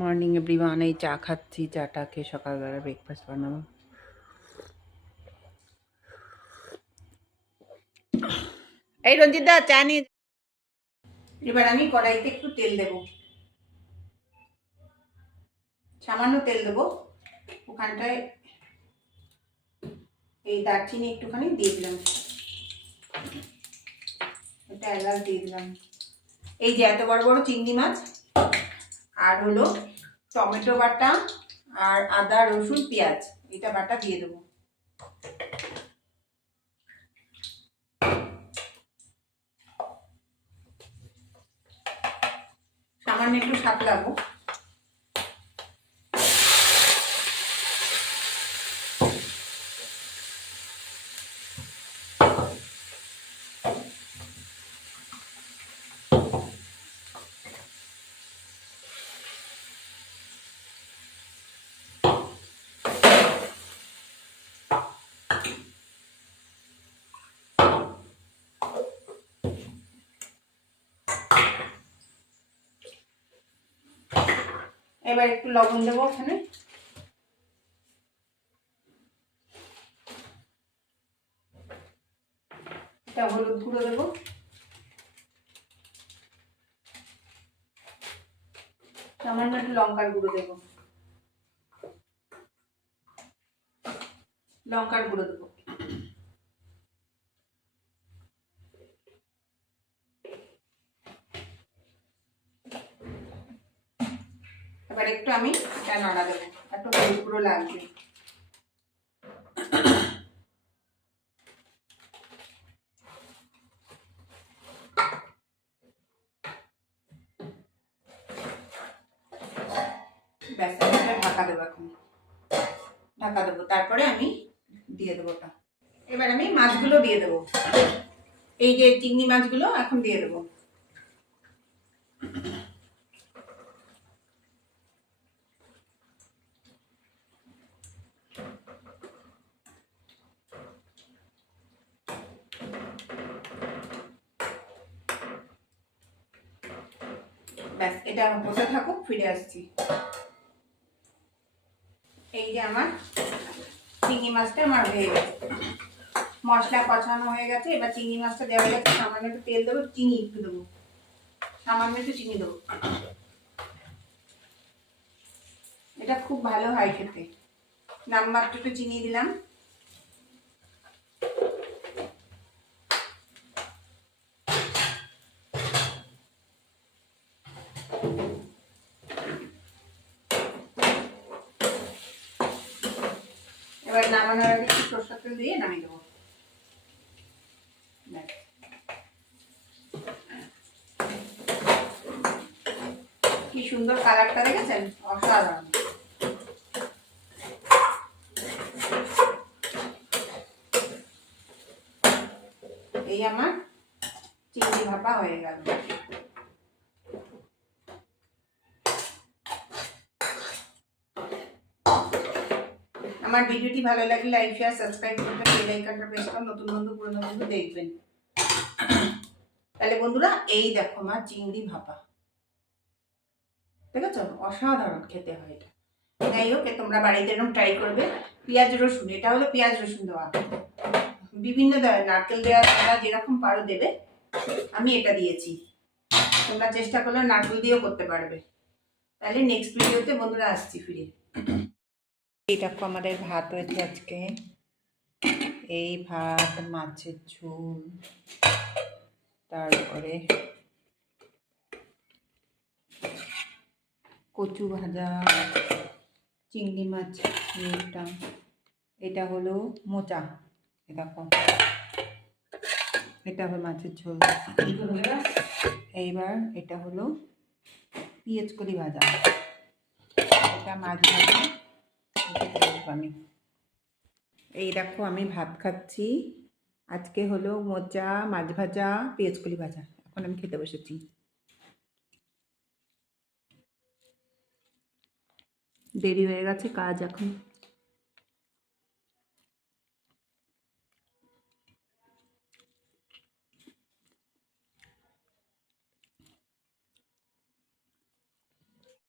Morning everyone এই চা খাচ্ছি, চাটা খেয়ে সকালবেলা ব্রেকফাস্ট বানাবো। এই রঞ্জিত দা, চা নিয়ে এবার আমি কড়াইতে একটু তেল দেব। সামান্য তেল দেবো। ওখানটায় এই দারচিনি একটুখানি দিয়ে দিলাম। এটা এলাচ দিয়ে দিলাম। এই যে এত বড় বড় চিংড়ি মাছ আর হলো টমেটো বাটা আর আদা, রসুন, পেঁয়াজ। এটা বাটা দিয়ে দেবো। সামান্য একটু শাক এবার একটু লবণ দেবো ওখানে। এটা হলুদ গুঁড়ো দেবো। সামান্য একটু লঙ্কার গুঁড়ো দেবো। লঙ্কার গুঁড়ো দেবো। এবার একটু আমি এটা নাড়া দেবো। একটু হলুদ লাগবে। ব্যাস ঢাকা দেবো এখন। ঢাকা দেবো। তারপরে আমি দিয়ে দেবো এবার আমি মাছগুলো দিয়ে দেবো। এই যে চিংড়ি মাছগুলো এখন দিয়ে দেবো। ব্যাস, এটা বসে থাকুক ফিরে আসছি। এই যে আমার চিংড়ি মাছটা আমার হয়ে গেছে। মশলা কষানো হয়ে গেছে, এবার চিংড়ি মাছটা দেওয়া গেছে, সামান্য একটু তেল দেবো, চিনি একটু দেবো। সামান্য একটু চিনি দেবো। এটা খুব ভালো হয় খেতে। নামমাত্র একটু চিনি দিলাম। এবার নামানোর আগে একটু তেল দিয়ে নামিয়ে দেবো কি সুন্দর কালারটা দেখেছেন? অসাধারণ। এই আমার চিংড়ি ভাপা হয়ে গেল। আমার ভিডিওটি ভালো লাগলে লাইক শেয়ার সাবস্ক্রাইব করতে বেল আইকনটা প্রেস করুন নতুন বন্ধু, পুরনো বন্ধু দেখবেন। তাহলে বন্ধুরা, এই দেখো আমার চিংড়ি ভাপা। ঠিক আছে অসাধারণ খেতে হয় এটা। যাই হোক তোমরা বাড়িতে এরকম ট্রাই করবে। পেঁয়াজ, রসুন, এটা হলো পেঁয়াজ, রসুন দেওয়া। বিভিন্ন দেওয়া নারকেল দেওয়া তোমরা যেরকম পারো দেবে, আমি এটা দিয়েছি। তোমরা চেষ্টা করলে নারকেল দিয়েও করতে পারবে। তাহলে নেক্সট ভিডিওতে বন্ধুরা আসছি ফিরে। দেখো আমাদের ভাত হয়েছে আজকে। এই ভাত, মাছের ঝোল, তারপরে কচু ভাজা, চিংড়ি মাছ এটা এটা হলো মোচা দেখো। এটা হলো মাছের ঝোল। এইবার এটা হলো পেঁয়াজ কলি ভাজা। এটা মাছ ভাজা। আমি এই দেখো আমি ভাত খাচ্ছি। আজকে হলো মোচা, মাছ ভাজা, পেঁয়াজকলি ভাজা। এখন আমি খেতে বসেছি। দেরি হয়ে গেছে কাজ এখন।